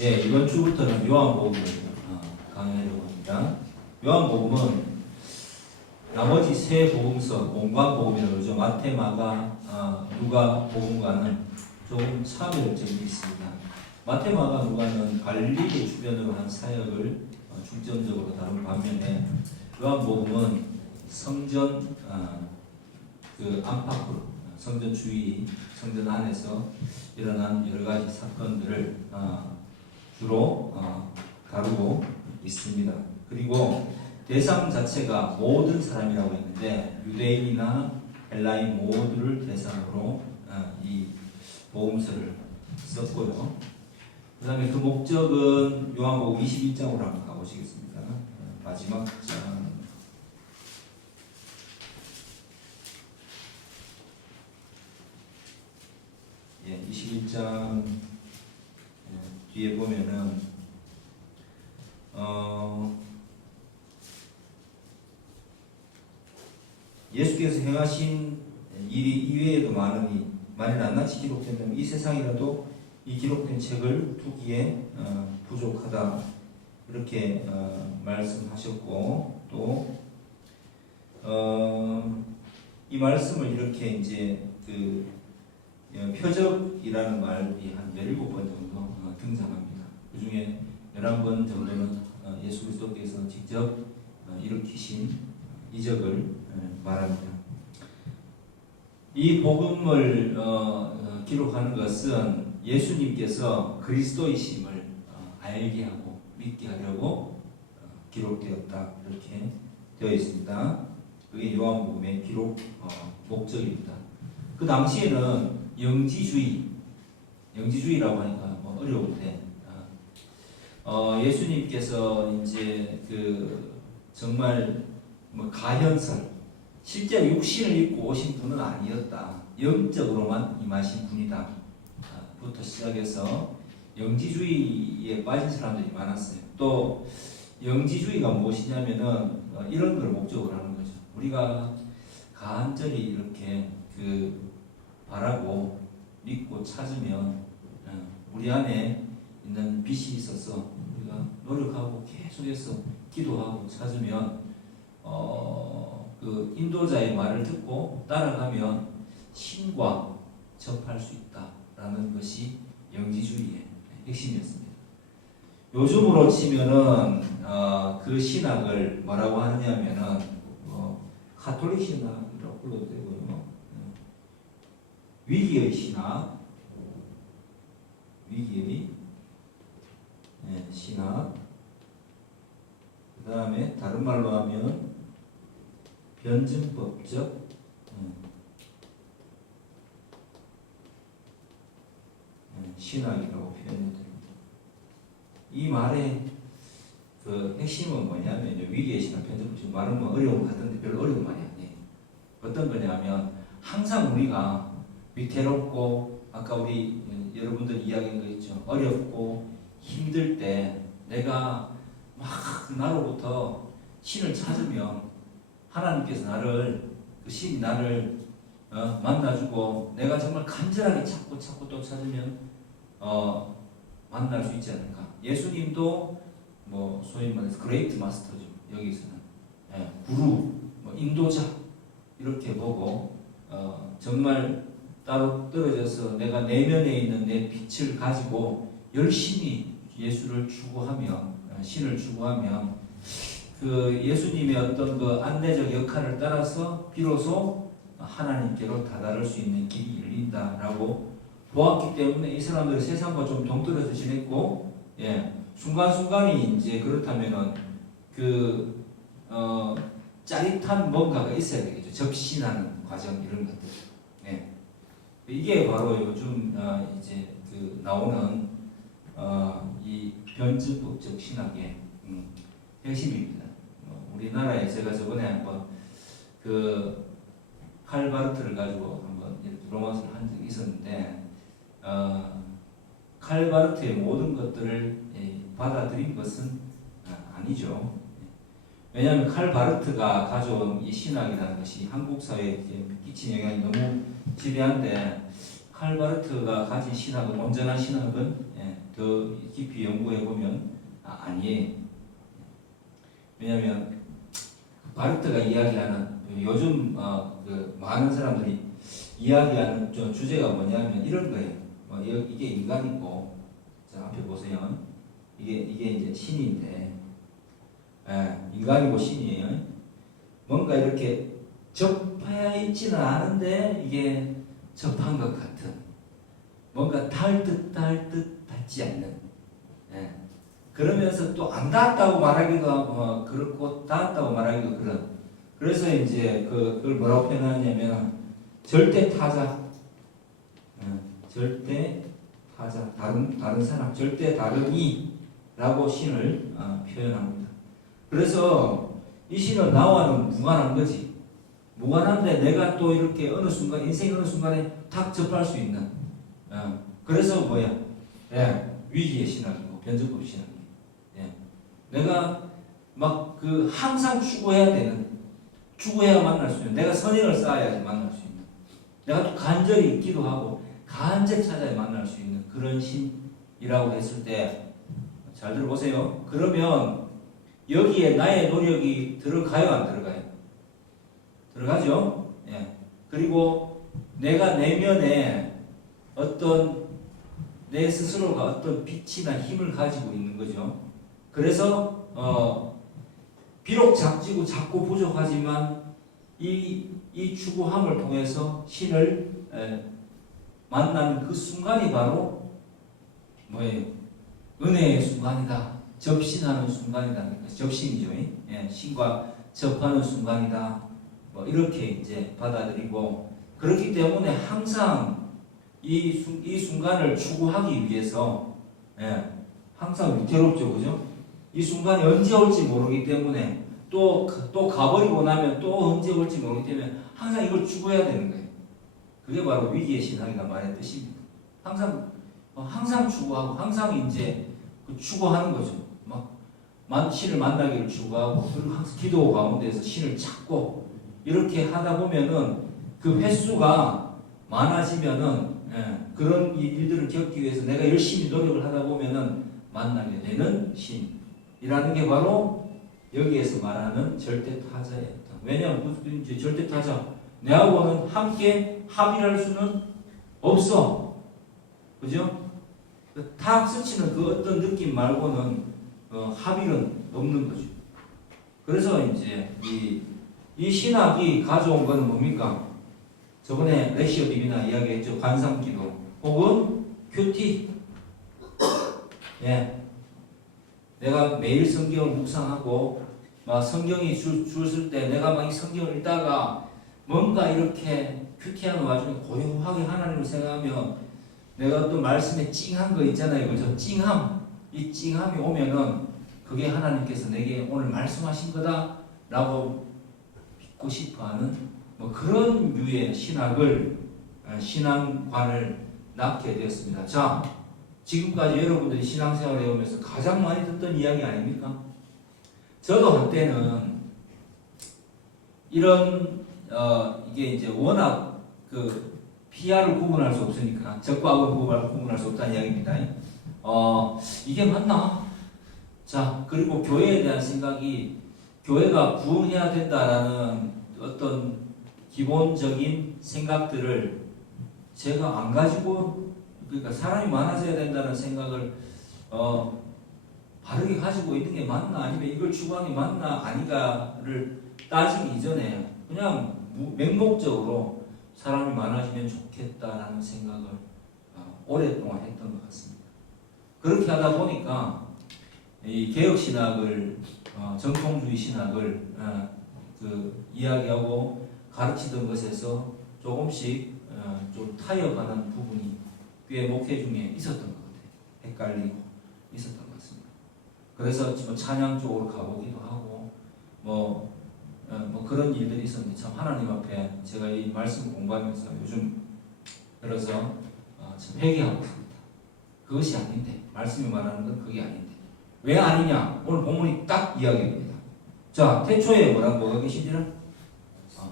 예, 이번 주부터는 요한복음을 강의하려고 합니다. 요한복음은 나머지 세 복음서, 몽관복음이라고 그러죠. 마태, 마가, 누가 복음과는 조금 차별점이 있습니다. 마태, 마가, 누가는 갈릴리 주변으로 한 사역을 중점적으로 다룬 반면에 요한복음은 성전 안팎으로, 성전 주위, 성전 안에서 일어난 여러 가지 사건들을 주로 다루고 있습니다. 그리고 대상 자체가 모든 사람이라고 했는데 유대인이나 헬라인 모두를 대상으로 이 복음서를 썼고요. 그 다음에 그 목적은 요한복음 21장으로 한번 가보시겠습니다. 마지막 장. 예, 21장 뒤에 보면은 예수께서 행하신 일이 이외에도 많으니 만일 낱낱이 기록된다면 이 세상이라도 이 기록된 책을 두기에 부족하다 이렇게 말씀하셨고 또 이 말씀을 이렇게 이제 표적이라는 말이 한 17번 정도 등장합니다. 그 중에 11번 정도는 예수 그리스도께서 직접 일으키신 이적을 말합니다. 이 복음을 기록하는 것은 예수님께서 그리스도이심을 알게 하고 믿게 하려고 기록되었다 이렇게 되어 있습니다. 그게 요한복음의 기록 목적입니다. 그 당시에는 영지주의라고 하니까 어려운데 예수님께서 이제 정말 가현설 실제 육신을 입고 오신 분은 아니었다. 영적으로만 임하신 분이다. 부터 시작해서 영지주의에 빠진 사람들이 많았어요. 또 영지주의가 무엇이냐면은 이런 걸 목적으로 하는 거죠. 우리가 간절히 이렇게 바라고 믿고 찾으면 우리 안에 있는 빛이 있어서 우리가 노력하고 계속해서 기도하고 찾으면 그 인도자의 말을 듣고 따라가면 신과 접할 수 있다라는 것이 영지주의의 핵심이었습니다. 요즘으로 치면은 그 신학을 뭐라고 하느냐면은 가톨릭 신학이라고 불러도 되고요. 위기의 신학, 위기의 신학. 그 다음에 다른 말로 하면 변증법적 신학이라고 표현됩니다. 이 말의 핵심은 뭐냐면 위기의 신학, 변증법적 말은 어려운 것 같은데 별로 어려운 말이 아니에요. 어떤 거냐면 항상 우리가 위태롭고 아까 우리 여러분들 이야기한 거 있죠. 어렵고 힘들 때 내가 막 나로부터 신을 찾으면 하나님께서 신이 나를 만나주고 내가 정말 간절하게 찾고 또 찾으면 만날 수 있지 않을까. 예수님도 소위 말해서 그레이트 마스터죠. 여기서는 구루, 인도자 이렇게 보고 정말 따로 떨어져서 내가 내면에 있는 내 빛을 가지고 열심히 예수를 추구하며 신을 추구하면 예수님의 어떤 안내적 역할을 따라서 비로소 하나님께로 다다를 수 있는 길이 열린다라고 보았기 때문에 이 사람들이 세상과 좀 동떨어져 지냈고 순간순간이 이제 그렇다면은 짜릿한 뭔가가 있어야 되겠죠. 접신하는 과정 이런 것들. 이게 바로 요즘 이제 나오는 이 변증법적 신학의 핵심입니다. 우리나라에 제가 저번에 한번 칼바르트를 가지고 한번 로마서를 한 적이 있었는데 칼바르트의 모든 것들을 받아들인 것은 아니죠. 왜냐하면 칼바르트가 가져온 이 신학이라는 것이 한국 사회에 끼친 영향이 너무 지대한데 칼바르트가 가진 신학은 온전한 신학은 더 깊이 연구해 보면 아니에요. 왜냐하면 바르트가 이야기하는 요즘 그 많은 사람들이 이야기하는 주제가 뭐냐면 이런 거예요. 이게 인간이고, 자 앞에 보세요. 이게 이제 신인데, 인간이고 신이에요. 뭔가 이렇게 접해 있지는 않은데 이게 접한 것 같은, 뭔가 닿을 듯 닿지 않는. 그러면서 또 안 닿았다고 말하기도 그렇고 닿았다고 말하기도 그런. 그래서 이제 그걸 뭐라고 표현하냐면 절대 타자, 절대 타자, 다른 사람, 절대 다른이라고 신을 표현합니다. 그래서 이 신은 나와는 무관한 거지. 무관한데 내가 또 이렇게 어느 순간, 인생 어느 순간에 탁 접할 수 있는. 그래서 뭐야? 위기의 신학이고 변적법 신학이. 내가 막 항상 추구해야 만날 수 있는, 내가 선행을 쌓아야지 만날 수 있는, 내가 또 간절히 기도하고 간절히 찾아야 만날 수 있는 그런 신이라고 했을 때, 잘 들어보세요. 그러면 여기에 나의 노력이 들어가요, 안 들어가요? 들어가죠. 그리고 내가 내면에 어떤 내 스스로가 어떤 빛이나 힘을 가지고 있는 거죠. 그래서 비록 작고 부족하지만 이 추구함을 통해서 신을 만나는 그 순간이 바로 뭐예요? 은혜의 순간이다. 접신하는 순간이다. 접신이죠. 신과 접하는 순간이다. 뭐 이렇게 이제 받아들이고, 그렇기 때문에 항상 이 순간을 추구하기 위해서 항상 위태롭죠, 그죠? 이 순간이 언제 올지 모르기 때문에 또 가버리고 나면 또 언제 올지 모르기 때문에 항상 이걸 추구해야 되는 거예요. 그게 바로 위기의 신학이란 말의 뜻입니다. 항상 추구하고 항상 이제 추구하는 거죠. 막 신을 만나기를 추구하고, 그리고 항상 기도 가운데서 신을 찾고 이렇게 하다 보면은 그 횟수가 많아지면은 그런 일들을 겪기 위해서 내가 열심히 노력을 하다 보면은 만나게 되는 신이라는 게 바로 여기에서 말하는 절대타자였다. 왜냐하면 이제 절대타자, 내하고는 함께 합의할 수는 없어. 그죠? 탁 스치는 그 어떤 느낌 말고는 합의는 없는 거죠. 그래서 이제 이 신학이 가져온 것은 뭡니까? 저번에 레시오 디비나 이야기했죠. 관상기도 혹은 큐티. 내가 매일 성경을 묵상하고 막 성경이 줄쓸 때 내가 막 이 성경을 읽다가 뭔가 이렇게 큐티하는 와중에 고요하게 하나님을 생각하며 내가 또 말씀에 찡한 거 있잖아요. 그죠? 찡함. 이 찡함이 오면은 그게 하나님께서 내게 오늘 말씀하신 거다라고 믿고 싶어하는 뭐 그런 류의 신앙관을 낳게 되었습니다. 자, 지금까지 여러분들이 신앙생활을 해오면서 가장 많이 듣던 이야기 아닙니까? 저도 한때는 이런 이게 이제 워낙 PR을 구분할 수 없으니까, 적과 악을 구분할 수 없다는 이야기입니다. 이게 맞나? 자, 그리고 교회에 대한 생각이, 교회가 부흥해야 된다라는 어떤 기본적인 생각들을 제가 안 가지고, 그러니까 사람이 많아져야 된다는 생각을 바르게 가지고 있는 게 맞나, 아니면 이걸 추구하는 게 맞나 아니가를 따지기 이전에 그냥 맹목적으로 사람이 많아지면 좋겠다라는 생각을 오랫동안 했던 것 같습니다. 그렇게 하다 보니까 이 개혁신학을, 정통주의 신학을 이야기하고 가르치던 것에서 조금씩 좀 타협하는 부분이 꽤 목회 중에 있었던 것 같아요. 헷갈리고 있었던 것 같습니다. 그래서 지금 찬양 쪽으로 가보기도 하고 뭐 그런 일들이 있었는데, 참 하나님 앞에 제가 이 말씀 공부하면서 요즘 들어서 참 회개하고 있습니다. 그것이 아닌데, 말씀이 말하는 건 그게 아닌데. 왜 아니냐? 오늘 본문이 딱 이야기입니다. 자, 태초에 뭐가 계시지는?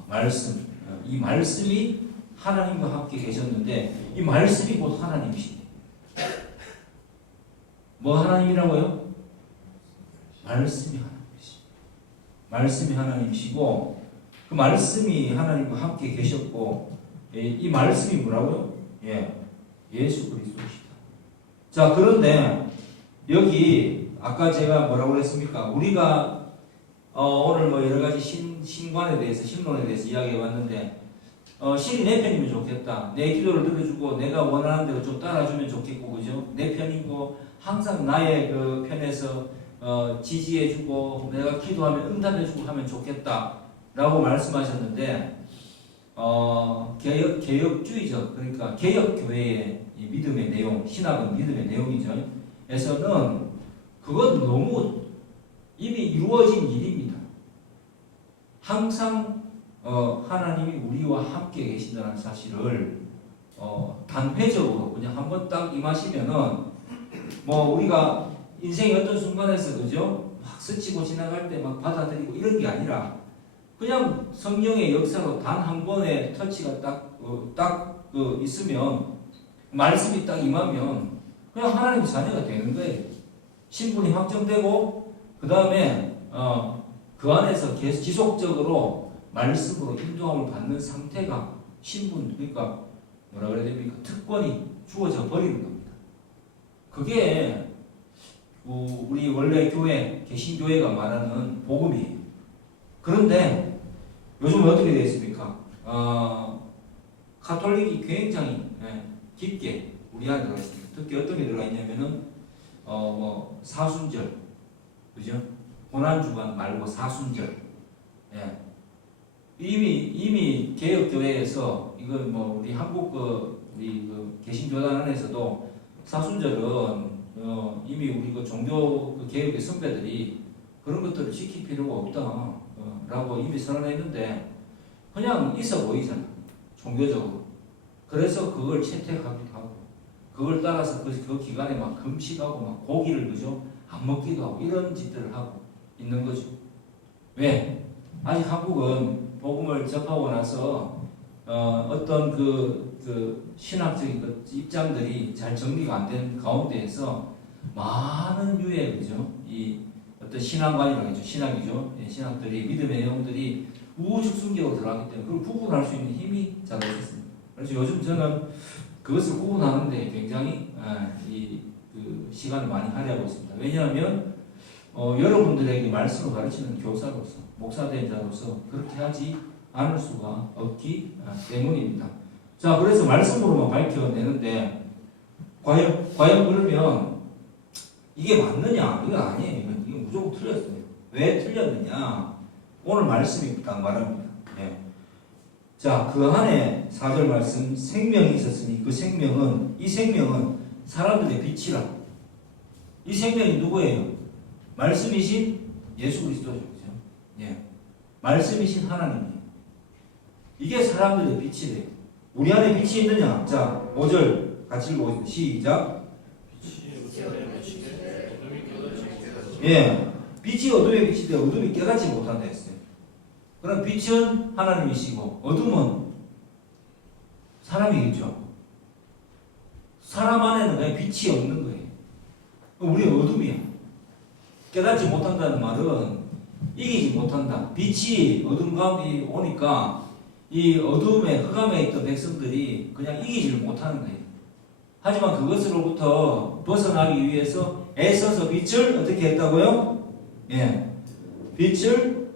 말씀. 이 말씀이 하나님과 함께 계셨는데 이 말씀이 곧 하나님이시네. 뭐 하나님이라고요? 말씀이 하나님이시고, 말씀이 하나님이시고 그 말씀이 하나님과 함께 계셨고 이 말씀이 뭐라고요? 예수 그리스도시다. 자, 그런데 여기 아까 제가 뭐라고 했습니까? 우리가 오늘 뭐 여러 가지 신관에 대해서, 신론에 대해서 이야기해 왔는데 신이 내 편이면 좋겠다. 내 기도를 들어주고 내가 원하는 대로 좀 따라주면 좋겠고, 그죠? 내 편이고 항상 나의 그 편에서 지지해주고 내가 기도하면 응답해주고 하면 좋겠다라고 말씀하셨는데 개혁주의적, 그러니까 개혁교회의 이 믿음의 내용, 신학은 믿음의 내용이죠. 에서는 그건 너무 이미 이루어진 일입니다. 항상 하나님이 우리와 함께 계신다는 사실을 단회적으로 그냥 한번 딱 임하시면은 뭐 우리가 인생의 어떤 순간에서, 그죠? 막 스치고 지나갈 때 막 받아들이고 이런 게 아니라 그냥 성령의 역사로 단 한 번의 터치가 딱 있으면, 말씀이 딱 임하면 그냥 하나님의 자녀가 되는 거예요. 신분이 확정되고 그 다음에 그 안에서 계속 지속적으로 말씀으로 인도함을 받는 상태가 신분, 그러니까 뭐라 그래야 됩니까? 특권이 주어져 버리는 겁니다. 그게 우리 원래 교회, 개신교회가 말하는 복음이에요. 그런데 요즘 어떻게 되어 있습니까? 가톨릭이 굉장히 깊게 우리 안에 들어가 있습니다. 특히 어떤 게 들어가 있냐면은 뭐 사순절, 그죠? 고난주간 말고 사순절. 이미 개혁교회에서 이거 뭐 우리 한국 우리 개신교단 안에서도 사순절은 이미 우리 종교 개혁의 선배들이 그런 것들을 지킬 필요가 없다 라고 이미 선언했는데 그냥 있어 보이잖아, 종교적으로. 그래서 그걸 채택하기도 하고 그걸 따라서 그 기간에 막 금식하고 막 고기를, 그죠? 안 먹기도 하고 이런 짓들을 하고 있는 거죠. 왜? 아직 한국은 복음을 접하고 나서 어떤 그 신학적인 입장들이 잘 정리가 안 된 가운데에서 많은 유의, 그죠? 이 어떤 신앙관이라고 하죠. 신학이죠. 신학들이, 믿음의 내용들이 우후죽순적으로 들어가기 때문에 그걸 구분할 수 있는 힘이 잘 없었습니다. 그래서 요즘 저는 그것을 구분하는데 굉장히 그 시간을 많이 할애하고 있습니다. 왜냐하면 여러분들에게 말씀을 가르치는 교사로서, 목사된 자로서 그렇게 하지 않을 수가 없기 때문입니다. 자, 그래서 말씀으로만 밝혀내는데 과연 그러면 이게 맞느냐? 이건 아니에요. 이건 무조건 틀렸어요. 왜 틀렸느냐? 오늘 말씀이 딱 말합니다. 자, 그 안에 4절 말씀, 생명이 있었으니 그 생명은, 이 생명은 사람들의 빛이라. 이 생명이 누구예요? 말씀이신 예수 그리스도죠. 그죠? 말씀이신 하나님이에요. 이게 사람들의 빛이래요. 우리 안에 빛이 있느냐? 자, 5절 같이 읽어보겠습니다. 시작. 빛이 어둠의 빛이 되어 어둠이 깨닫지 못한다 했어요. 그럼 빛은 하나님이시고 어둠은 사람이겠죠. 사람 안에는 그냥 빛이 없는 거예요. 우리는 어둠이야. 깨닫지 못한다는 말은 이기지 못한다. 빛이 어둠 가운데 오니까 이 어둠의 흑암에 있던 백성들이 그냥 이기지를 못하는 거예요. 하지만 그것으로부터 벗어나기 위해서 애써서 빛을 어떻게 했다고요? 빛을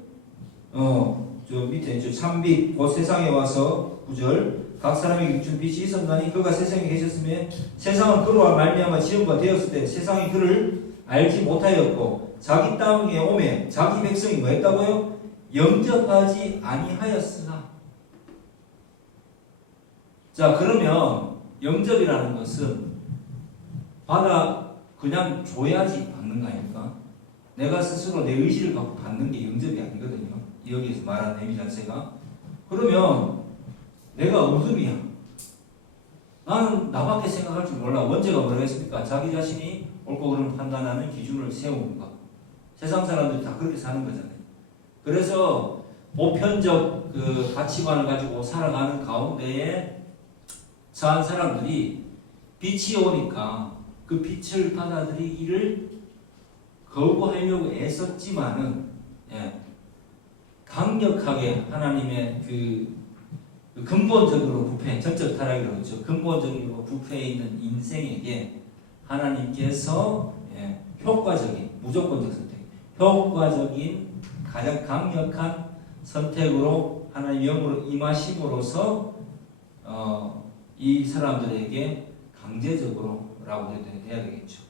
저 밑에 저 참빛 곧 세상에 와서 9절 각 사람에게 준 빛이 있었나니 그가 세상에 계셨으며 세상은 그로 말미암아 지음바 되었을 때 세상이 그를 알지 못하였고 자기 땅에 오매 자기 백성이 뭐 했다고요? 영접하지 아니하였으나. 자, 그러면 영접이라는 것은 그냥 줘야지 받는 거 아닙니까? 내가 스스로 내 의지를 갖고 받는 게 영접이 아니거든요. 여기에서 말하는 의미 자체가. 그러면 내가 어둠이야. 나는 나밖에 생각할 줄 몰라. 원제가 뭐라고 했습니까? 자기 자신이 옳고 그름을 판단하는 기준을 세우는 것. 세상 사람들이 다 그렇게 사는 거잖아요. 그래서 보편적 그 가치관을 가지고 살아가는 가운데에 처한 사람들이 빛이 오니까 그 빛을 받아들이기를 거부하려고 애썼지만은 강력하게 하나님의 그 근본적으로 부패, 전적 타락이라고 그러죠. 근본적으로 부패해 있는 인생에게 하나님께서 효과적인, 무조건적 선택, 효과적인 가장 강력한 선택으로 하나님 영으로 임하심으로써 이 사람들에게 강제적으로라고 해야 되겠죠.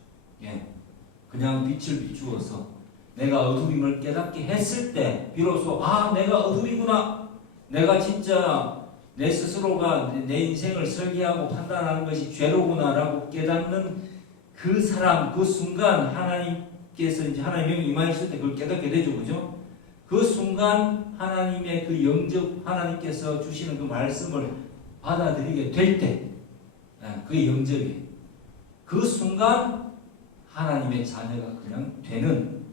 그냥 빛을 비추어서 내가 어둠임을 깨닫게 했을 때 비로소 내가 어둠이구나, 내가 진짜 내 스스로가 내 인생을 설계하고 판단하는 것이 죄로구나라고 깨닫는 그 사람, 그 순간 하나님께서 이제 하나님의 영이 임하실 때 그걸 깨닫게 되죠, 그죠? 그 순간 하나님의 그 영적 하나님께서 주시는 그 말씀을 받아들이게 될 때, 그게 영적이에요. 그 순간 하나님의 자녀가 그냥 되는,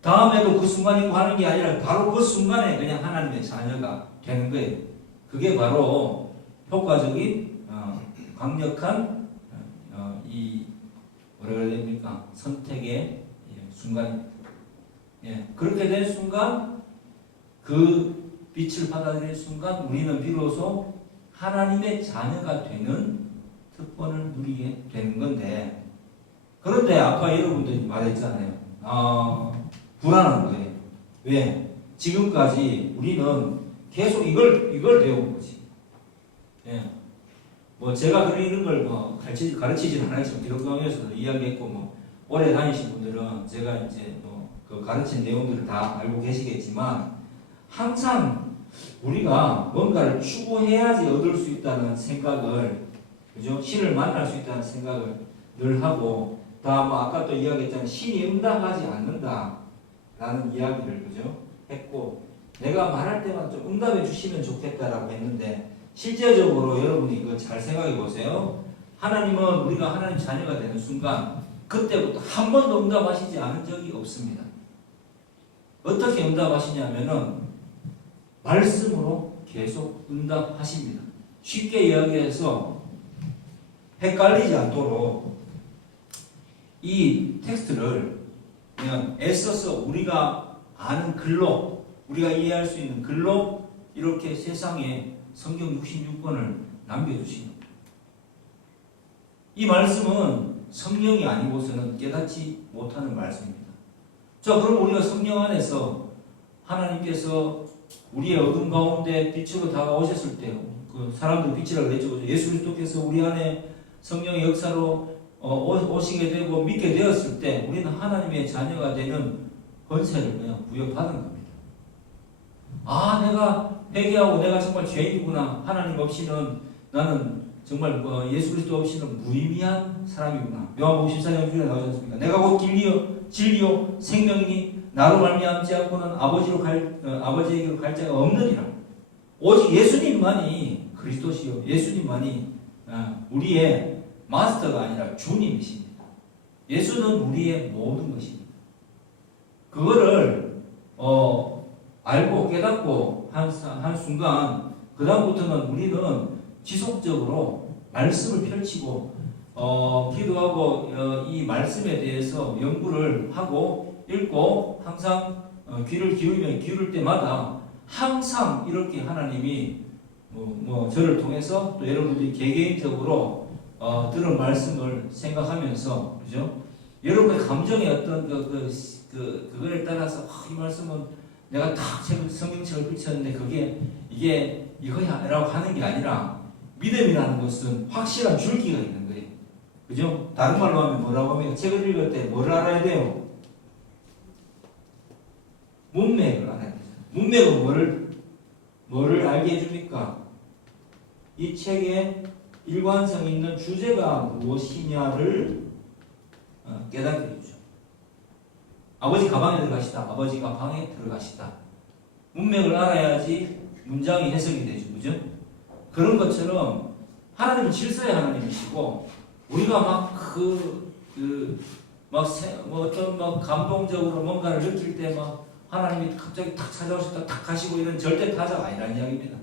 다음에도 그 순간이 있고 하는 게 아니라 바로 그 순간에 그냥 하나님의 자녀가 되는 거예요. 그게 바로 효과적인 강력한 이 뭐라 그래야 됩니까? 선택의 순간입니다. 그렇게 된 순간, 그 빛을 받아들이는 순간 우리는 비로소 하나님의 자녀가 되는 특권을 누리게 되는 건데, 그런데 아까 여러분들이 말했잖아요. 불안한 거예요. 왜? 지금까지 우리는 계속 이걸 배운 거지. 뭐 제가 그런 걸 가르치지는 않았지만 기독교에서도 이야기했고, 오래 다니신 분들은 제가 이제 그 가르친 내용들을 다 알고 계시겠지만, 항상 우리가 뭔가를 추구해야지 얻을 수 있다는 생각을, 그죠? 신을 만날 수 있다는 생각을 늘 하고, 아까 또 이야기했잖아요. 신이 응답하지 않는다라는 이야기를, 그죠? 했고, 내가 말할 때마다 좀 응답해 주시면 좋겠다라고 했는데, 실제적으로 여러분이 이거 잘 생각해 보세요. 하나님은 우리가 하나님 자녀가 되는 순간, 그때부터 한 번도 응답하시지 않은 적이 없습니다. 어떻게 응답하시냐면은 말씀으로 계속 응답하십니다. 쉽게 이야기해서 헷갈리지 않도록 이 텍스트를 그냥 애써서 우리가 아는 글로, 우리가 이해할 수 있는 글로 이렇게 세상에 성경 66권을 남겨주십니다. 이 말씀은 성령이 아니고서는 깨닫지 못하는 말씀입니다. 자, 그럼 우리가 성령 안에서 하나님께서 우리의 어둠 가운데 빛으로 다가오셨을 때, 그 사람들 빛이라고 그랬죠. 예수 그리스도께서 우리 안에 성령의 역사로 오시게 되고 믿게 되었을 때 우리는 하나님의 자녀가 되는 권세를 그냥 부여받은 겁니다. 내가 회개하고 내가 정말 죄인이구나. 하나님 없이는 나는 정말 예수 그리스도 없이는 무의미한 사람이구나. 요한복음 14장 6절에 나오지 않습니까? 내가 곧 진리요 생명이니 나로 말미암지 않고는 아버지에게로 갈 자가 없느니라. 오직 예수님만이 그리스도시요, 예수님만이 우리의 마스터가 아니라 주님이십니다. 예수는 우리의 모든 것입니다. 그거를 알고 깨닫고 한 순간, 그 다음부터는 우리는 지속적으로 말씀을 펼치고 기도하고 이 말씀에 대해서 연구를 하고 읽고 항상 귀를 기울일 때마다 항상 이렇게 하나님이 저를 통해서 또 여러분들이 개개인적으로 들은 말씀을 생각하면서, 그죠? 여러분의 감정의 어떤 그거에 따라서 이 말씀은 내가 딱 성경책을 펼쳤는데 이게 이거야 라고 하는 게 아니라, 믿음이라는 것은 확실한 줄기가 있는 거예요. 그죠? 다른 말로 하면 뭐라고 하면, 책을 읽을 때 뭘 알아야 돼요? 문맥을 알아야 돼요. 문맥은 뭐를 알게 해줍니까? 이 책의 일관성 있는 주제가 무엇이냐를 깨닫게 해주죠. 아버지 가방에 들어가시다. 아버지 가방에 들어가시다. 문맥을 알아야지 문장이 해석이 되죠. 그죠? 그런 것처럼 하나님은 질서의 하나님이시고, 우리가 어떤 감동적으로 뭔가를 느낄 때 하나님이 갑자기 탁 찾아오셨다 탁 가시고 이런 절대 타자가 아니라는 이야기입니다.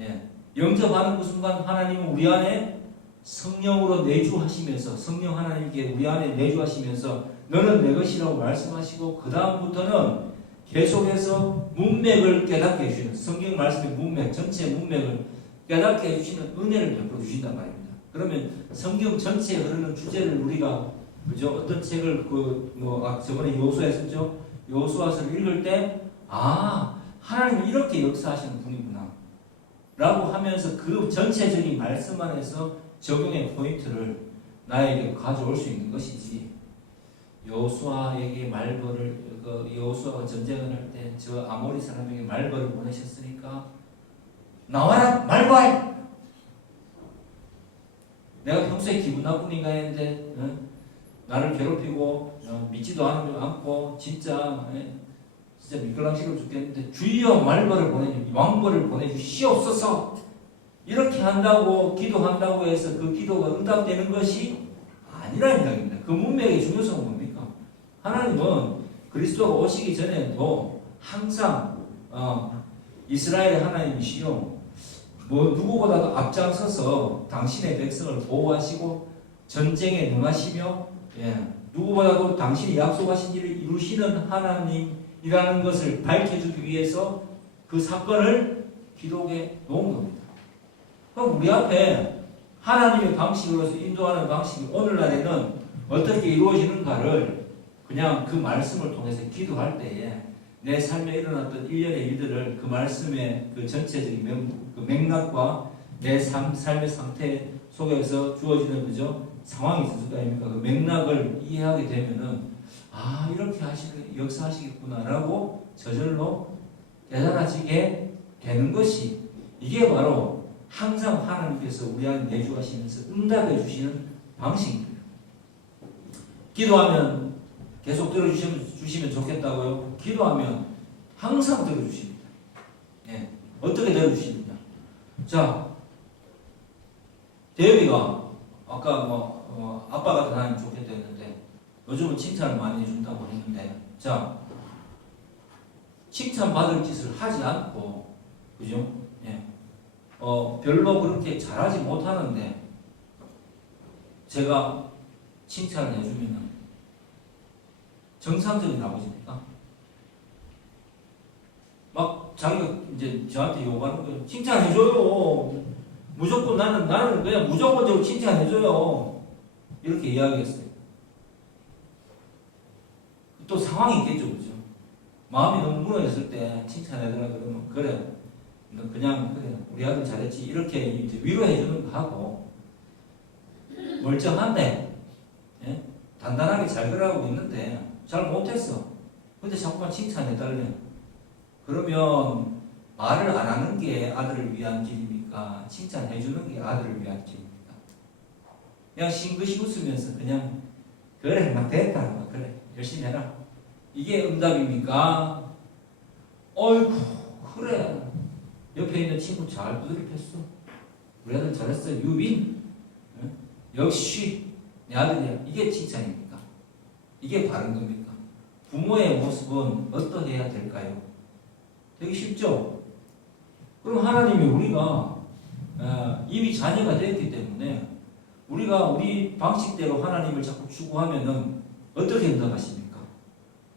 예. 영접하는 그 순간 하나님은 우리 안에 성령으로 내주하시면서 성령 하나님께 우리 안에 내주하시면서 너는 내 것이라고 말씀하시고 그 다음부터는 계속해서 문맥을 깨닫게 해주시는 성경 말씀의 문맥 전체 문맥을 깨닫게 해주시는 은혜를 베풀어 주신단 말입니다. 그러면 성경 전체에 흐르는 주제를 우리가 그죠 어떤 책을 저번에 여호수아에 썼죠. 여호수아서를 읽을 때 하나님은 이렇게 역사하시는 분이구나 라고 하면서 그 전체적인 말씀 안에서 적용의 포인트를 나에게 가져올 수 있는 것이지. 여호수아에게 말벌을 여호수아가 전쟁을 할 때 저 아모리 사람에게 말벌을 보내셨으니까 나와라 말벌. 내가 평소에 기분 나쁜 인간인데 나를 괴롭히고 믿지도 않고 진짜 미끌랑식으로 죽겠는데 주여 말벌을 왕벌을 보내주시옵소서. 이렇게 한다고 기도한다고 해서 그 기도가 응답되는 것이 아니라는 이야기입니다. 그 문맥의 중요성은 뭡니까? 하나님은 그리스도가 오시기 전에도 항상 이스라엘의 하나님이시요 누구보다도 앞장서서 당신의 백성을 보호하시고 전쟁에 능하시며 누구보다도 당신이 약속하신 일을 이루시는 하나님이라는 것을 밝혀주기 위해서 그 사건을 기록에 놓은 겁니다. 그럼 우리 앞에 하나님의 방식으로서 인도하는 방식이 오늘날에는 어떻게 이루어지는가를 그냥 그 말씀을 통해서 기도할 때에 내 삶에 일어났던 일련의 일들을 그 말씀의 그 전체적인 맥락과 내 삶의 상태 속에서 주어지는 그죠 상황이 있을 거 아닙니까? 그 맥락을 이해하게 되면은 이렇게 역사하시겠구나라고 저절로 깨달아지게 되는 것이 이게 바로 항상 하나님께서 우리 안에 내주하시면서 응답해 주시는 방식입니다. 기도하면 계속 들어주시면 좋겠다고요? 기도하면 항상 들어주십니다. 어떻게 들어주시느냐? 자, 대엽이가 아까 아빠 같은 하나님 좋겠다 했는데 요즘은 칭찬을 많이 해준다고 했는데 자, 칭찬받을 짓을 하지 않고 그죠? 별로 그렇게 잘하지 못하는데 제가 칭찬을 해주면 정상적인 아버지입니까? 막 자기가 이제 저한테 요구하는 거예요. 칭찬해줘요. 무조건 나는 그냥 무조건적으로 칭찬해줘요. 이렇게 이야기했어요. 또 상황이 있겠죠, 그죠? 마음이 너무 무너졌을 때 칭찬해달라 그러면 그래. 그냥 그래 우리 아들 잘했지 이렇게 이제 위로해주는 거 하고 멀쩡한데 단단하게 잘 걸어가고 있는데 잘 못했어. 근데 자꾸만 칭찬해달래. 그러면 말을 안 하는 게 아들을 위한 길입니까? 칭찬해주는 게 아들을 위한 길입니까? 그냥 싱긋이 웃으면서 그냥 그래 막 됐다 막 그래 열심히 해라 이게 응답입니까? 어이구 그래 옆에 있는 친구 잘 두드립했어. 우리 아들 잘했어. 유빈. 역시 내 아들이야. 이게 칭찬입니까? 이게 바른 겁니까? 부모의 모습은 어떠해야 될까요? 되게 쉽죠? 그럼 하나님이 우리가 이미 자녀가 되었기 때문에 우리가 우리 방식대로 하나님을 자꾸 추구하면은 어떻게 응답하십니까?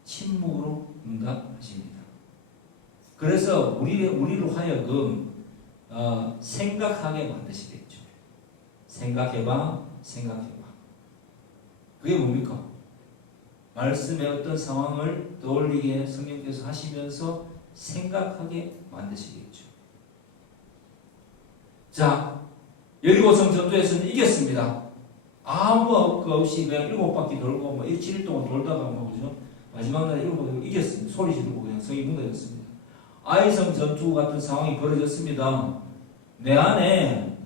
침묵으로 응답하십니다. 그래서 우리로 하여금 생각하게 만드시겠죠. 생각해봐. 그게 뭡니까? 말씀의 어떤 상황을 떠올리게 성령께서 하시면서 생각하게 만드시겠죠. 자, 여리고성 전투에서는 이겼습니다. 아무 없이 그냥 7바퀴 돌고 7일 동안 돌다가 그죠? 마지막 날에 7바퀴 이겼습니다. 소리 지르고 그냥 성이 무너졌습니다. 아이성 전투 같은 상황이 벌어졌습니다. 내 안에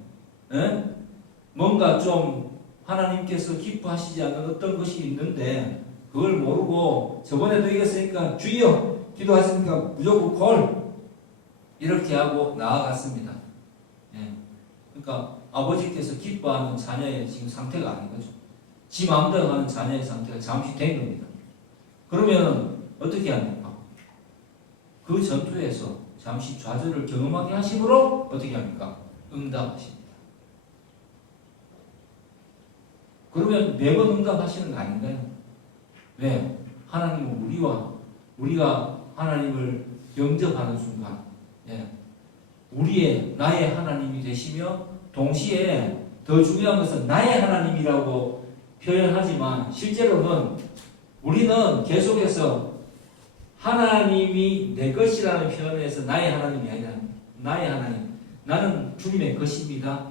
뭔가 좀 하나님께서 기뻐하시지 않는 어떤 것이 있는데 그걸 모르고 저번에도 이겼으니까 주여 기도하시니까 무조건 콜 이렇게 하고 나아갔습니다. 그러니까 아버지께서 기뻐하는 자녀의 지금 상태가 아닌 거죠. 지 마음대로 하는 자녀의 상태가 잠시 된 겁니다. 그러면 어떻게 합니까? 그 전투에서 잠시 좌절을 경험하게 하심으로 어떻게 합니까? 응답하십니다. 그러면 매번 응답하시는 거 아닌가요? 왜? 하나님은 우리가 하나님을 영접하는 순간, 나의 하나님이 되시며, 동시에 더 중요한 것은 나의 하나님이라고 표현하지만 실제로는 우리는 계속해서 하나님이 내 것이라는 표현에서 나의 하나님이 아니라 나의 하나님, 나는 주님의 것입니다.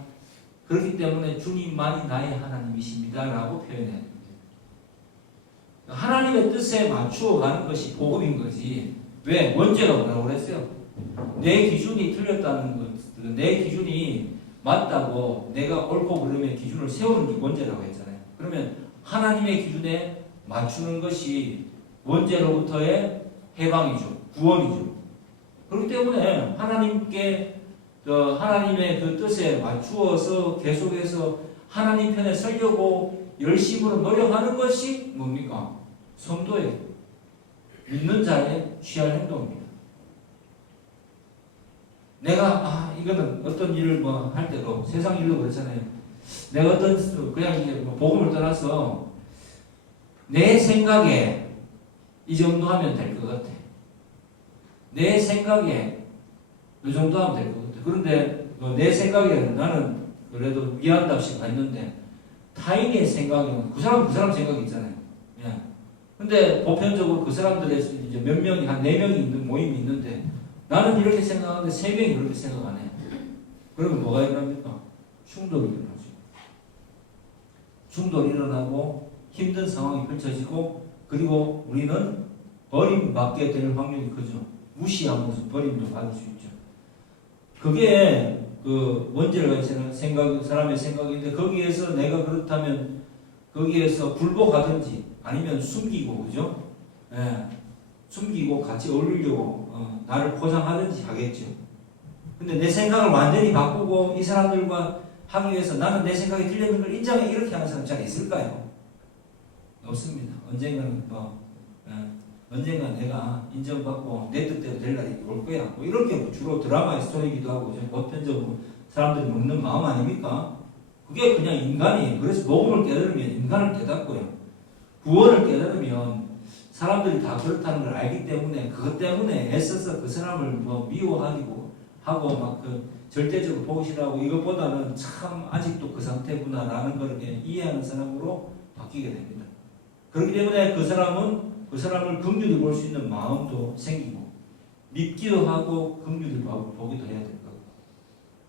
그렇기 때문에 주님만이 나의 하나님이십니다 라고 표현해야 됩니다. 하나님의 뜻에 맞추어 가는 것이 복음인 거지. 왜? 원죄가 뭐라고 그랬어요? 내 기준이 틀렸다는 것, 내 기준이 맞다고 내가 옳고 그름의 기준을 세우는 게 원죄라고 했잖아요. 그러면 하나님의 기준에 맞추는 것이 원죄로부터의 해방이죠. 구원이죠. 그렇기 때문에 하나님의 그 뜻에 맞추어서 계속해서 하나님 편에 서려고 열심으로 노력하는 것이 뭡니까? 성도의 믿는 자의 취할 행동입니다. 내가 이거는 어떤 일을 할 때도 세상 일도 그렇잖아요. 내가 그냥 이제 복음을 떠나서 내 생각에 이 정도 하면 될 것 같아. 내 생각에 이 정도 하면 될 것 같아. 그런데 내 생각에 나는 그래도 위안답시가 있는데 타인의 생각에는 그 사람 생각이 있잖아요. 근데 보편적으로 그 사람들의 이제 몇 명이 한 4명이 있는 모임이 있는데 나는 이렇게 생각하는데 3명이 그렇게 생각 안 해. 그러면 뭐가 일어납니까? 충돌이 일어나죠. 충돌이 일어나고 힘든 상황이 펼쳐지고 그리고 우리는 버림받게 될 확률이 크죠. 무시하면서 버림도 받을 수 있죠. 그게 그 원죄를 가지는 사람의 생각인데 거기에서 내가 그렇다면 거기에서 굴복하든지 아니면 숨기고 그죠? 숨기고 같이 어울리려고 나를 포장하든지 하겠죠. 근데 내 생각을 완전히 바꾸고 이 사람들과 하기 위해서 나는 내 생각이 틀렸는 걸 인정해 이렇게 하는 사람 잘 있을까요? 없습니다. 언젠가 내가 인정받고 내 뜻대로 될 날이 올 거야. 이렇게 주로 드라마의 스토리이기도 하고 보편적으로 사람들이 먹는 마음 아닙니까? 그게 그냥 인간이에요. 그래서 복음을 깨달으면 인간을 깨닫고요. 구원을 깨달으면 사람들이 다 그렇다는 걸 알기 때문에 그것 때문에 애써서 그 사람을 미워하고 막 절대적으로 보기 싫어하고 이것보다는 참 아직도 그 상태구나라는 걸 이해하는 사람으로 바뀌게 됩니다. 그렇기 때문에 그 사람을 긍휼히 볼 수 있는 마음도 생기고 믿기도 하고 긍휼히 보기도 해야 될 거고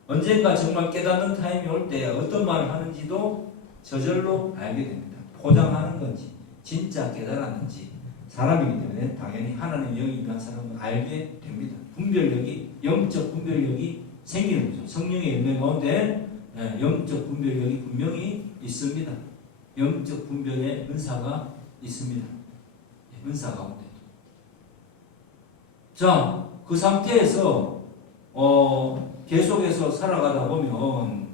언젠가 정말 깨닫는 타임이 올 때 어떤 말을 하는지도 저절로 알게 됩니다. 포장하는 건지 진짜 깨달았는지 사람이기 때문에 당연히 하나님 영이 임한 사람은 알게 됩니다. 영적 분별력이 생기는 거죠. 성령의 열매 가운데 영적 분별력이 분명히 있습니다. 영적 분별의 은사가 있습니다. 은사 가운데. 자, 그 상태에서 계속해서 살아가다 보면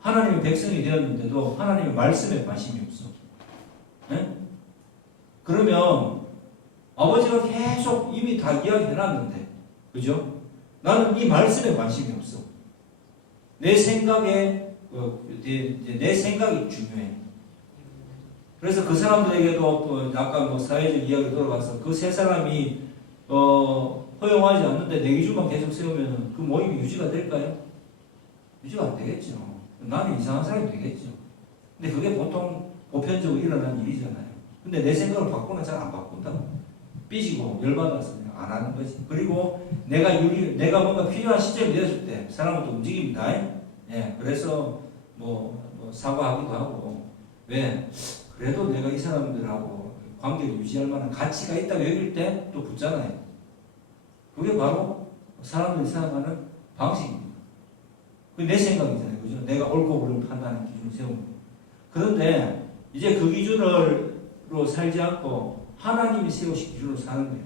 하나님의 백성이 되었는데도 하나님의 말씀에 관심이 없어. 그러면 아버지가 계속 이미 다 이야기해놨는데, 그죠? 나는 이 말씀에 관심이 없어. 내 생각이 중요해. 그래서 그 사람들에게도 아까 사회적 이야기 돌아가서 그 세 사람이 허용하지 않는데 내 기준만 계속 세우면 그 모임이 유지가 될까요? 유지가 안 되겠죠. 나는 이상한 사람이 되겠죠. 근데 그게 보편적으로 일어나는 일이잖아요. 근데 내 생각을 바꾸는 잘 안 바꾼다고. 삐지고 열받아서 그냥 안 하는 거지. 그리고 내가 뭔가 필요한 시점이 되었을 때 사람은 또 움직입니다. 그래서 사과하기도 하고 왜? 그래도 내가 이 사람들하고 관계를 유지할 만한 가치가 있다고 여길 때 또 붙잖아요. 그게 바로 사람들이 생각하는 방식입니다. 그게 내 생각이잖아요. 그죠? 내가 옳고 그름을 판단하는 기준을 세우는 거예요. 그런데 이제 그 기준으로 살지 않고 하나님이 세우신 기준으로 사는 거예요.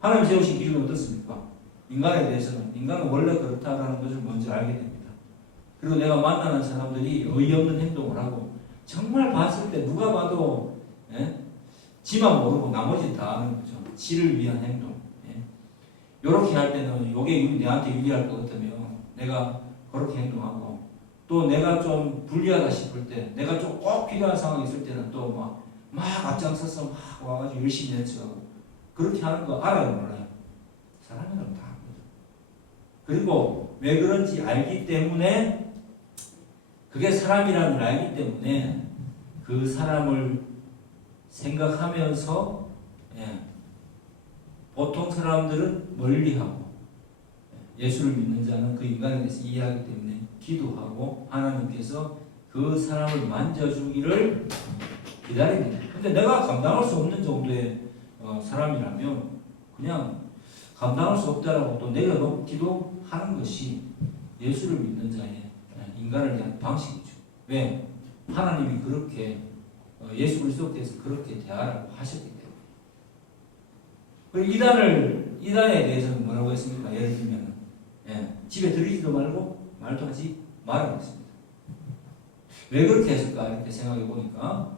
하나님이 세우신 기준은 어떻습니까? 인간에 대해서는 인간은 원래 그렇다라는 것을 먼저 알게 됩니다. 그리고 내가 만나는 사람들이 어이없는 행동을 하고 정말 봤을 때 누가 봐도 지만 모르고 나머지는 다 아는 거죠. 지를 위한 행동. 요렇게 할 때는 요게 내한테 유리할 것 같으면 내가 그렇게 행동하고, 또 내가 좀 불리하다 싶을 때, 내가 좀 꼭 필요한 상황이 있을 때는 또 막 앞장서서 막 와가지고 열심히 해치하고, 그렇게 하는 거 알아요, 몰라요? 사람이라면 다 합니다. 그리고 왜 그런지 알기 때문에, 그게 사람이라는 걸 알기 때문에 그 사람을 생각하면서, 보통 사람들은 멀리하고, 예수를 믿는 자는 그 인간에 대해서 이해하기 때문에 기도하고 하나님께서 그 사람을 만져주기를 기다립니다. 근데 내가 감당할 수 없는 정도의 사람이라면 그냥 감당할 수 없다라고 또 내려놓기도 하는 것이 예수를 믿는 자의 인간을 위한 방식이죠. 왜? 하나님이 그렇게 예수 그리스도께서 그렇게 대하라고 하셨기 때문에. 그리고 이단에 대해서는 뭐라고 했습니까? 예를 들면 집에 들이지도 말고 말도 하지 말라고 했습니다. 왜 그렇게 했을까 이렇게 생각해 보니까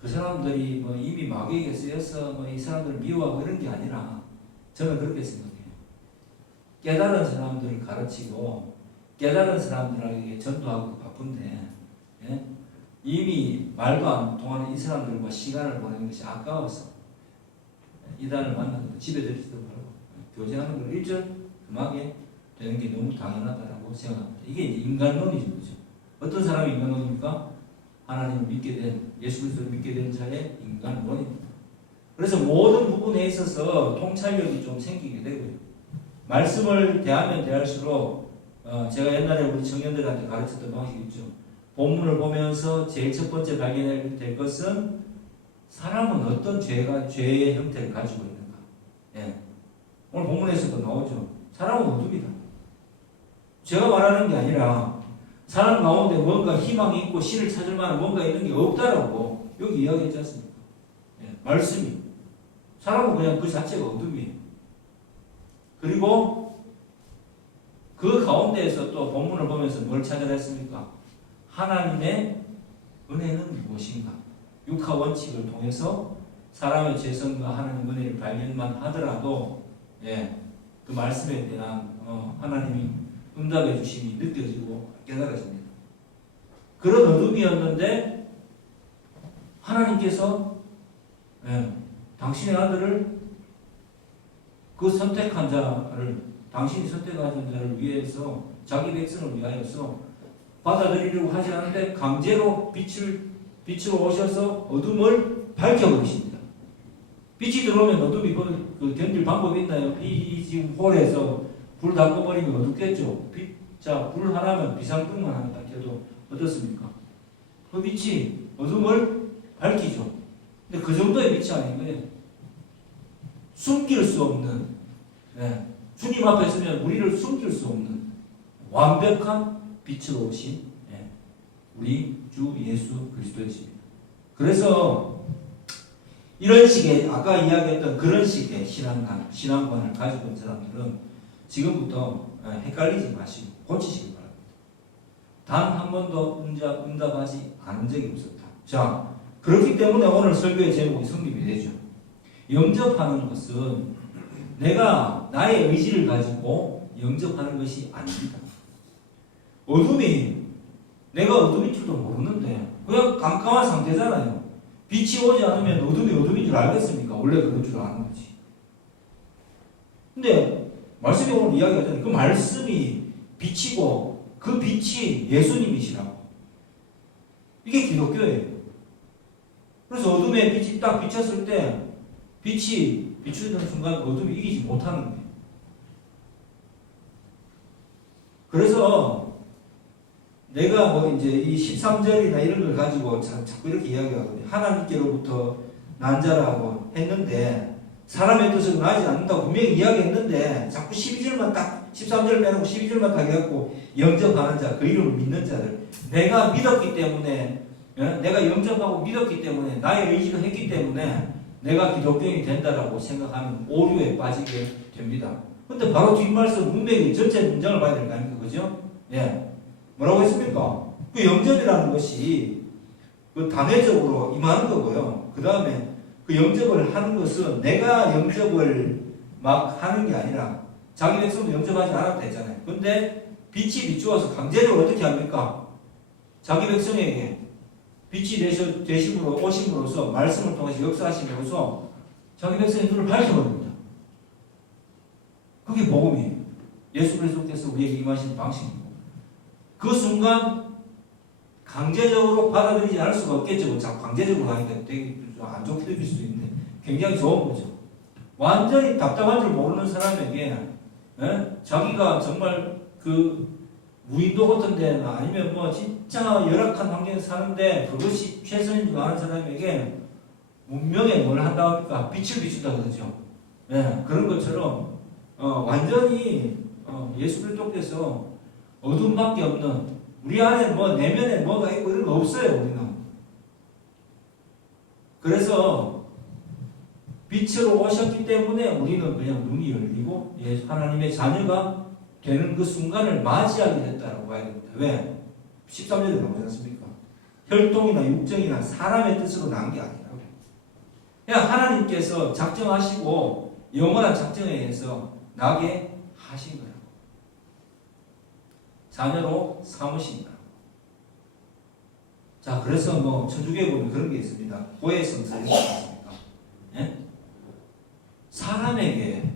그 사람들이 이미 마귀에게 쓰여서 이 사람들을 미워하고 이런 게 아니라, 저는 그렇게 생각해요. 깨달은 사람들을 가르치고 깨달은 사람들에게 전도하고 바쁜데, 이미 말도 안 통하는 이 사람들과 시간을 보내는 것이 아까워서 이단을 만나서 집에 들지도 말고 교제하는 걸 일절금하게 되는 게 너무 당연하다라고 생각합니다. 이게 이제 인간론이죠. 어떤 사람이 인간론입니까? 하나님을 믿게 된, 예수 그리스도를 믿게 된 자의 인간론입니다. 그래서 모든 부분에 있어서 통찰력이 좀 생기게 되고요. 말씀을 대하면 대할수록 제가 옛날에 우리 청년들한테 가르쳤던 방식이 있죠. 본문을 보면서 제일 첫 번째 발견해야 될 것은 사람은 어떤 죄의 형태를 가지고 있는가. 오늘 본문에서도 나오죠. 사람은 어둠이다. 제가 말하는 게 아니라 사람 가운데 뭔가 희망이 있고 신을 찾을 만한 뭔가 있는 게 없다라고 여기 이야기했지 않습니까? 말씀이. 사람은 그냥 그 자체가 어둠이에요. 그리고 그 가운데에서 또 본문을 보면서 뭘 찾아야 했습니까? 하나님의 은혜는 무엇인가? 육하 원칙을 통해서 사람의 죄성과 하나님의 은혜를 발견만 하더라도 그 말씀에 대한 하나님이 응답해 주심이 느껴지고 깨달아집니다. 그런 어둠이었는데 하나님께서 당신의 아들을, 그 선택한 자를, 당신이 선택한 자를 위해서, 자기 백성을 위하여서 받아들이려고 하지 않는데 강제로 빛으로 오셔서 어둠을 밝혀버리십니다. 빛이 들어오면 어둠이 견딜 방법이 있나요? 이 지금 홀에서 불 다 꺼버리면 어둡겠죠. 불 하나면 비상등만 하나 딱 켜도 어떻습니까? 그 빛이 어둠을 밝히죠. 근데 그 정도의 빛이 아닌 거예요. 숨길 수 없는, 주님 앞에 서면 우리를 숨길 수 없는 완벽한 빛으로 오신 우리 주 예수 그리스도이십니다. 그래서 이런 식의, 아까 이야기했던 그런 식의 신앙관을 가지고 있는 사람들은 지금부터 헷갈리지 마시고 고치시기 바랍니다. 단 한 번도 응답하지 않은 적이 없었다. 자, 그렇기 때문에 오늘 설교의 제목이 성립이 되죠. 영접하는 것은 내가 나의 의지를 가지고 영접하는 것이 아닙니다. 어둠이, 내가 어둠인 줄도 모르는데 그냥 깜깜한 상태잖아요. 빛이 오지 않으면 어둠인 줄 알겠습니까? 원래 그런 줄 아는 거지. 근데 말씀이 오늘 이야기하잖아요. 그 말씀이 빛이고 그 빛이 예수님이시라고. 이게 기독교예요. 그래서 어둠에 빛이 딱 비쳤을 때 빛이 비추는 순간 어둠이 이기지 못하는 거예요. 그래서 내가 이제 이 13절이나 이런 걸 가지고 자꾸 이렇게 이야기하거든요. 하나님께로부터 난 자라고 했는데 사람의 뜻으로 나지 않는다고 분명히 이야기했는데 자꾸 12절만 딱 13절 빼놓고 12절만 딱 해갖고 영접하는 자, 그 이름을 믿는 자들, 내가 믿었기 때문에, 내가 영접하고 믿었기 때문에, 나의 의지로 했기 때문에 내가 기독교인이 된다라고 생각하는 오류에 빠지게 됩니다. 근데 바로 뒷말씀 문맥이 전체 문장을 봐야 될 거 아닙니까? 그죠? 뭐라고 했습니까? 그 영접이라는 것이 그 단회적으로 임하는 거고요. 그 다음에 그 영접을 하는 것은 내가 영접을 막 하는 게 아니라 자기 백성도 영접하지 않아도 되잖아요. 근데 빛이 비추어서 강제적으로 어떻게 합니까? 자기 백성에게 빛이 되심으로 오심으로써 말씀을 통해서 역사하심으로써 자기 백성의 눈을 밝혀버립니다. 그게 복음이에요. 예수 그리스도께서 우리에게 임하신 방식이고 그 순간 강제적으로 받아들이지 않을 수가 없겠죠. 자꾸 강제적으로 하니까 되게 안 좋게 느낄 수도 있는데 굉장히 좋은 거죠. 완전히 답답한 줄 모르는 사람에게 자기가 정말 그 무인도 같은 데나 아니면 뭐 진짜 열악한 환경에 사는데 그것이 최선인 줄 아는 사람에게 문명에 뭘 한다고 합니까? 빛을 비춘다 그러죠. 그런 것처럼 완전히 예수 그리스도께서 어둠밖에 없는 우리 안에 뭐 내면에 뭐가 있고 이런 거 없어요. 우리는. 그래서 빛으로 오셨기 때문에 우리는 그냥 눈이 열리고 하나님의 자녀가 되는 그 순간을 맞이하게 됐다라고 봐야 됩니다. 왜? 13절에 나오지 않습니까? 혈통이나 육정이나 사람의 뜻으로 난 게 아니라고. 그냥 하나님께서 작정하시고 영원한 작정에 의해서 나게 하신 거예요. 자녀로 삼으신 거예요. 자, 그래서 뭐 천주교에 보면 그런 게 있습니다. 고해성사를 있습니까? 사람에게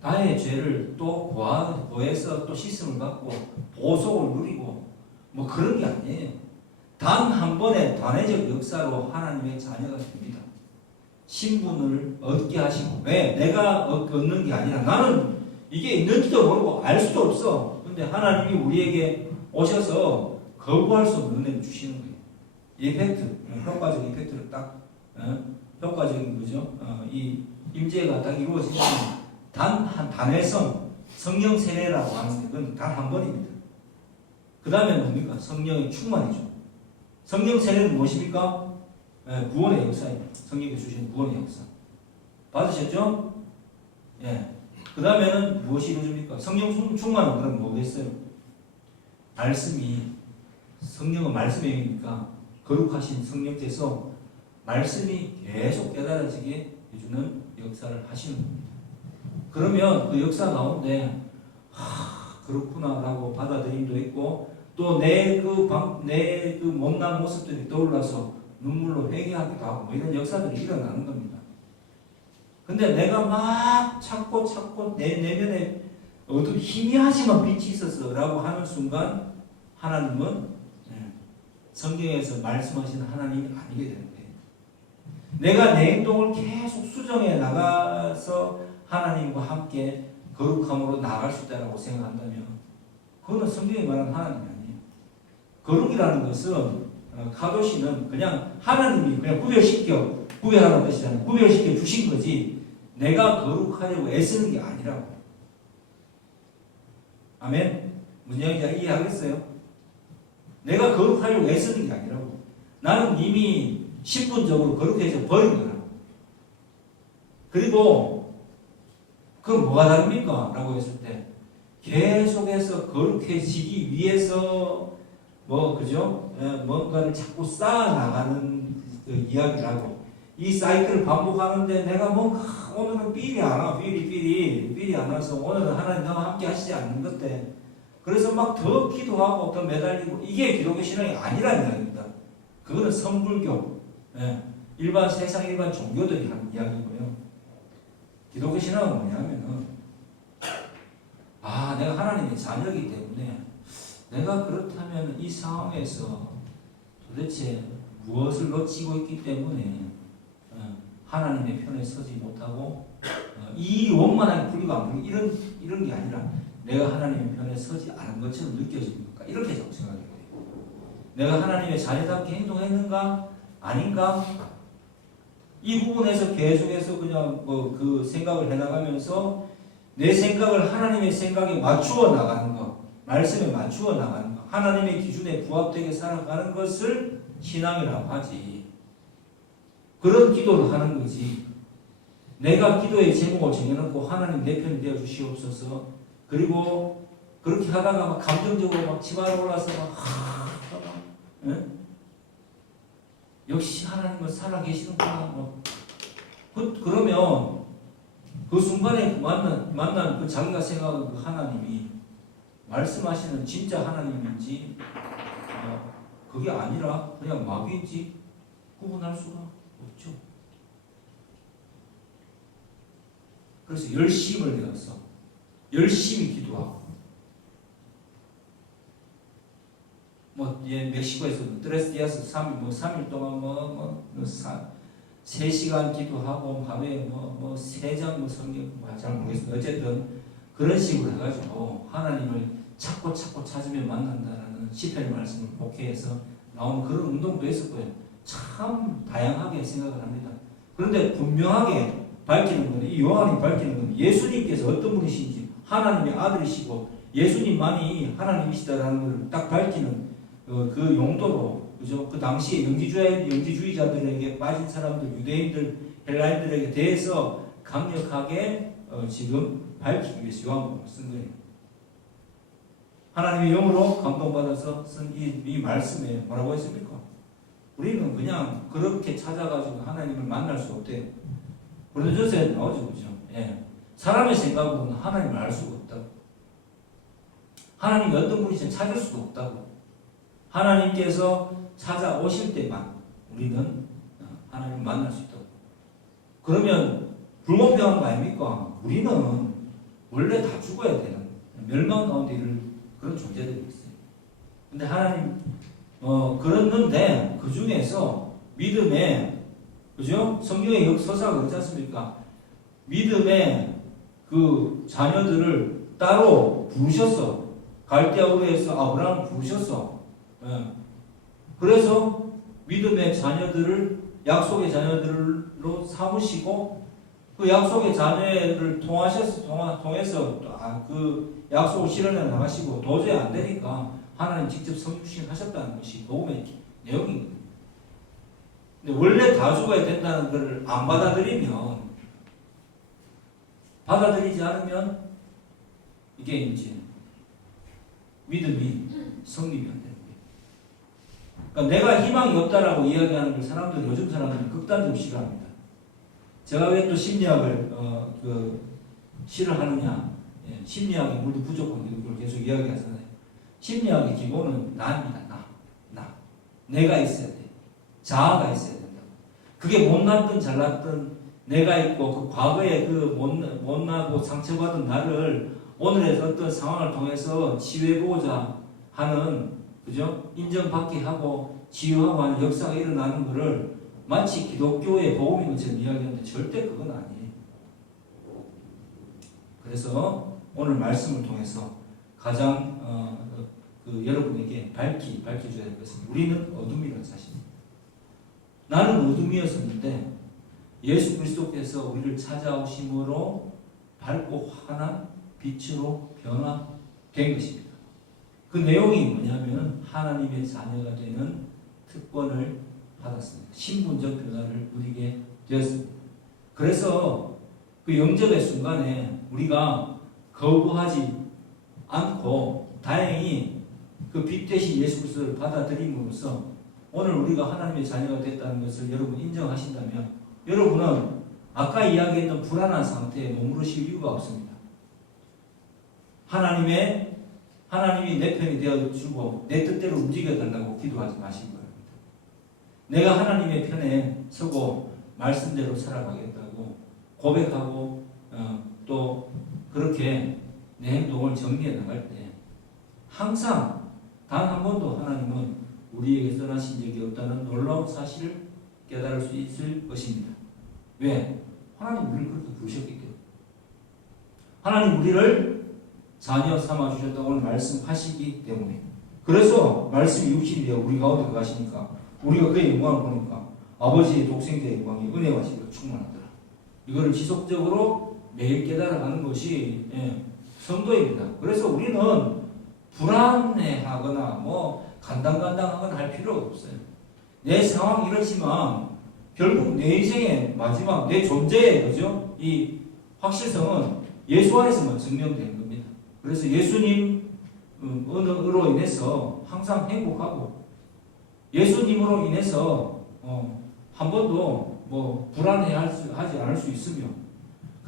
나의 죄를 또 고해서 또 씻음을 받고 보속을 누리고 뭐 그런 게 아니에요. 단 한 번의 단회적 역사로 하나님의 자녀가 됩니다. 신분을 얻게 하시고 왜? 내가 얻는 게 아니라 나는 이게 있는지도 모르고 알 수도 없어. 근데 하나님이 우리에게 오셔서 거부할 수 없는 은혜를 주시는 거예요. 이펙트, 효과적 이펙트를 딱 효과적인 거죠. 이 임재가 딱 이루어지면 단 한 단회성 성령 세례라고 하는데 그건 단 한 번입니다. 그 다음에 뭡니까? 성령의 충만이죠. 성령 세례는 무엇입니까? 구원의 역사입니다. 성령이 주신 구원의 역사. 받으셨죠? 예. 그 다음에는 무엇이 이루어집니까? 성령 충만은 그럼 뭐겠어요? 말씀이 성령은 말씀의 힘이니까 거룩하신 성령께서 말씀이 계속 깨달아지게 해주는 역사를 하시는 겁니다. 그러면 그 역사 가운데 그렇구나라고 받아들임도 있고 또 내 그 못난 모습들이 떠올라서 눈물로 회개하기도 하고 뭐 이런 역사들이 일어나는 겁니다. 근데 내가 막 찾고 내 내면에 희미하지만 빛이 있었어라고 하는 순간 하나님은 성경에서 말씀하시는 하나님이 아니게 되는 거예요. 내가 내 행동을 계속 수정해 나가서 하나님과 함께 거룩함으로 나아갈 수 있다고 생각한다면 그거는 성경이 말하는 하나님이 아니에요. 거룩이라는 것은 카도시는 그냥 하나님이 그냥 구별하는 것이잖아요. 구별시켜 주신 거지 내가 거룩하려고 애쓰는 게 아니라고. 아멘? 문장자 이해하겠어요? 내가 거룩하려고 애쓰는 게 아니라고. 나는 이미 신분적으로 거룩해져 버린 거라고. 그리고 그럼 뭐가 다릅니까? 라고 했을 때 계속해서 거룩해지기 위해서 그죠? 뭔가를 자꾸 쌓아나가는 그 이야기라고. 이 사이클을 반복하는데 내가 오늘은 삘이 안 와. 삘이 안 와서 오늘은 하나님 나와 함께 하시지 않는 것 때 그래서 막 더 기도하고 더 매달리고 이게 기독교 신앙이 아니라는 이야기입니다. 그거는 선불교, 일반 세상 일반 종교들이 하는 이야기고요. 기독교 신앙은 뭐냐면은 내가 하나님의 자녀이기 때문에 내가 그렇다면 이 상황에서 도대체 무엇을 놓치고 있기 때문에 하나님의 편에 서지 못하고 이 원만하게 분리가 안 풀리고 이런 게 아니라 내가 하나님의 편에 서지 않은 것처럼 느껴집니까? 이렇게 자꾸 생각해요. 내가 하나님의 자녀답게 행동했는가? 아닌가? 이 부분에서 계속해서 그냥 그 생각을 해나가면서 내 생각을 하나님의 생각에 맞추어 나가는 것, 말씀에 맞추어 나가는 것, 하나님의 기준에 부합되게 살아가는 것을 신앙이라고 하지. 그런 기도를 하는 거지. 내가 기도의 제목을 정해놓고 하나님 내 편이 되어 주시옵소서. 그리고 그렇게 하다가 막 감정적으로 막 집안에 올라서 역시 하나님은 살아계시는구나. 그러면 그 순간에 만난 그 자기가 생각하는 그 하나님이 말씀하시는 진짜 하나님인지 그게 아니라 그냥 마귀인지 구분할 수가 없죠. 그래서 열심을 내었어. 열심히 기도하고 멕시코에서 트레스디아스 3일 동안 3시간 기도하고 밤에 3장 성경 잘 모르겠습니다. 어쨌든 그런 식으로 해가지고 하나님을 찾고 찾으면 만난다라는 시편의 말씀을 목회해서 나오는 그런 운동도 있었고요. 참 다양하게 생각을 합니다. 그런데 분명하게 밝히는 건, 이 요한이 밝히는 건 예수님께서 어떤 분이신지, 하나님의 아들이시고 예수님만이 하나님이시다라는 것을 딱 밝히는 그 용도로, 그죠? 그 당시에 영지주의자들에게 빠진 사람들, 유대인들, 헬라인들에게 대해서 강력하게 지금 밝히기 위해서 요한복음을 쓴 거예요. 하나님의 영으로 감동받아서 쓴 이 말씀에 뭐라고 했습니까? 우리는 그냥 그렇게 찾아가지고 하나님을 만날 수 없대요. 고린도전서에 나오죠, 그죠? 예. 사람의 생각으로는 하나님을 알 수가 없다고. 하나님이 어떤 분이신지 찾을 수가 없다고. 하나님께서 찾아오실 때만 우리는 하나님을 만날 수 있다고. 그러면 불공평한 거 아닙니까? 우리는 원래 다 죽어야 되는, 멸망 가운데 이를 그런 존재들이 있어요. 근데 하나님 그랬는데 그 중에서 믿음의, 그죠? 성경의 역서사가 그렇지 않습니까? 믿음의 그 자녀들을 따로 부르셨어. 갈대아 우르에서 아브라함을 부르셨어. 예. 그래서 믿음의 자녀들을 약속의 자녀들로 삼으시고 그 약속의 자녀를 통해서 그 약속을 실현해 나가시고 도저히 안 되니까 하나님 직접 성육신 하셨다는 것이 복음의 내용입니다. 근데 원래 다 죽어야 된다는 것을 안 받아들이지 않으면 이게 이제 믿음이 성립이 안 되는 거예요. 그러니까 내가 희망이 없다라고 이야기하는 걸 요즘 사람들은 극단적으로 싫어합니다. 제가 왜 또 심리학을 싫어하느냐? 예, 심리학이 물도 부족한 걸 계속 이야기하잖아요. 심리학의 기본은 나입니다. 나. 내가 있어야 돼. 자아가 있어야 된다. 그게 못났든 잘났든 내가 있고 그 과거에 그 못나고 상처받은 나를 오늘의 어떤 상황을 통해서 치유해보고자 하는, 그죠? 인정받게 하고 치유하고 하는 역사가 일어나는 것을 마치 기독교의 복음인 것처럼 이야기하는데 절대 그건 아니에요. 그래서 오늘 말씀을 통해서 가장 여러분에게 밝혀줘야 될 것은 우리는 어둠이라는 사실입니다. 나는 어둠이었었는데 예수 그리스도께서 우리를 찾아오심으로 밝고 환한 빛으로 변화된 것입니다. 그 내용이 뭐냐면 하나님의 자녀가 되는 특권을 받았습니다. 신분적 변화를 누리게 되었습니다. 그래서 그 영접의 순간에 우리가 거부하지 않고 다행히 그 빛 대신 예수 그리스도를 받아들임으로써 오늘 우리가 하나님의 자녀가 됐다는 것을 여러분 인정하신다면 여러분은 아까 이야기했던 불안한 상태에 머무르실 이유가 없습니다. 하나님이 내 편이 되어주고 내 뜻대로 움직여달라고 기도하지 마시기 바랍니다. 내가 하나님의 편에 서고 말씀대로 살아가겠다고 고백하고 또 그렇게 내 행동을 정리해 나갈 때 항상 단 한 번도 하나님은 우리에게 떠나신 적이 없다는 놀라운 사실을 깨달을 수 있을 것입니다. 왜? 하나님 우리를 그렇게 부르셨기 때문에. 하나님 우리를 자녀 삼아주셨다고 오늘 말씀하시기 때문에. 그래서 말씀이 육신이 되어 우리 가운데 가시니까 우리가 그의 영광을 보니까 아버지의 독생자의 영광이 은혜와 지혜로 충만하더라. 이거를 지속적으로 매일 깨달아가는 것이 성도입니다. 그래서 우리는 불안해하거나 간당간당하거나 할 필요가 없어요. 내 상황이 이렇지만 결국 내 인생의 마지막 내 존재의 그죠? 이 확실성은 예수 안에서만 증명되는 겁니다. 그래서 예수님 은혜로 인해서 항상 행복하고 예수님으로 인해서 한 번도 불안해하지 않을 수 있으며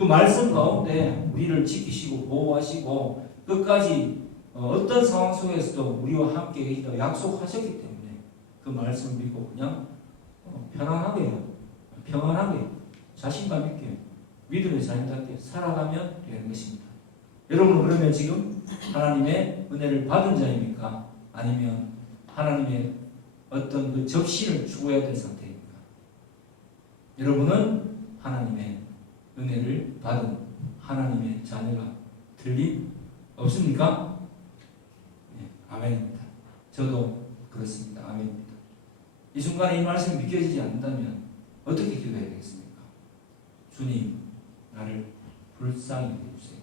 그 말씀 가운데 우리를 지키시고 보호하시고 끝까지 어떤 상황 속에서도 우리와 함께 계시다고 약속하셨기 때문에 그 말씀을 믿고 그냥 평안하게 자신감 있게 믿음의 자녀답게 살아가면 되는 것입니다. 여러분은 그러면 지금 하나님의 은혜를 받은 자입니까? 아니면 하나님의 어떤 그 접신을 추구해야 될 상태입니까? 여러분은 하나님의 은혜를 받은 하나님의 자녀가 틀림 없습니까? 네, 아멘입니다. 저도 그렇습니다. 아멘입니다. 이 순간에 이 말씀이 믿겨지지 않는다면 어떻게 기도해야 되겠습니까? 주님, 나를 불쌍히 여겨주세요.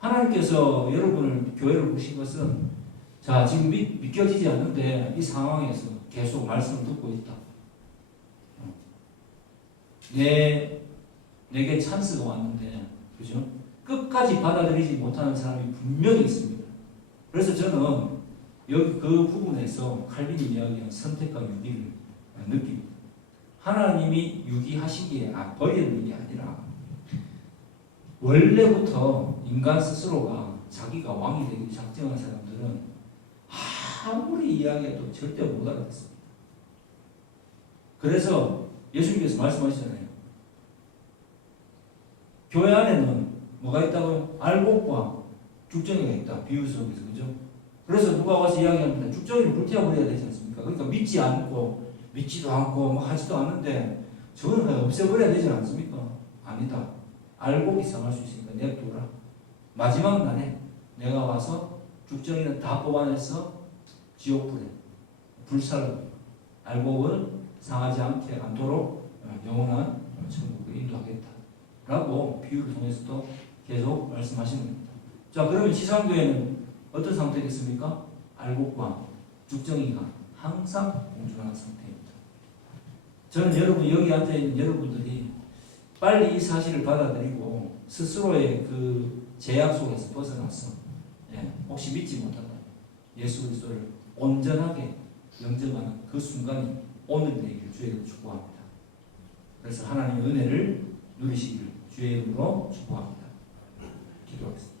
하나님께서 여러분을 교회로 부르신 것은 자 지금 믿겨지지 않는데 이 상황에서 계속 말씀을 듣고 있다. 내게 찬스가 왔는데 그죠? 끝까지 받아들이지 못하는 사람이 분명히 있습니다. 그래서 저는 여기 그 부분에서 칼빈이 이야기한 선택과 유기를 느낍니다. 하나님이 유기하시기에 버리는 게 아니라 원래부터 인간 스스로가 자기가 왕이 되기 작정한 사람들은 아무리 이야기해도 절대 못 알아듣습니다. 그래서 예수님께서 말씀하시잖아요. 교회 안에는 뭐가 있다고요? 알곡과 죽정이가 있다. 비유 속에서. 그죠? 그래서 누가 와서 이야기합니다. 죽정이를 불태워버려야 되지 않습니까? 그러니까 믿지도 않고 뭐 하지도 않는데 저거는 그냥 없애버려야 되지 않습니까? 아니다. 알곡이 상할 수 있으니까 냅둬라. 마지막 날에 내가 와서 죽정이는 다 뽑아내서 지옥불에 불살로 알곡을 상하지 않도록 영원한 천국을 인도하겠다. 라고 비유를 통해서도 계속 말씀하시는 겁니다. 자, 그러면 지상교회는 어떤 상태겠습니까? 알곡과 죽정이가 항상 공존하는 상태입니다. 저는 여러분, 여기 앉아있는 여러분들이 빨리 이 사실을 받아들이고 스스로의 그 제약 속에서 벗어나서 혹시 믿지 못한다 예수 그리스도를 온전하게 영접하는 그 순간이 오늘 되기를 주의 이름으로 축복합니다. 그래서 하나님의 은혜를 누리시기를 주의 이름으로 축복합니다. 기도하겠습니다.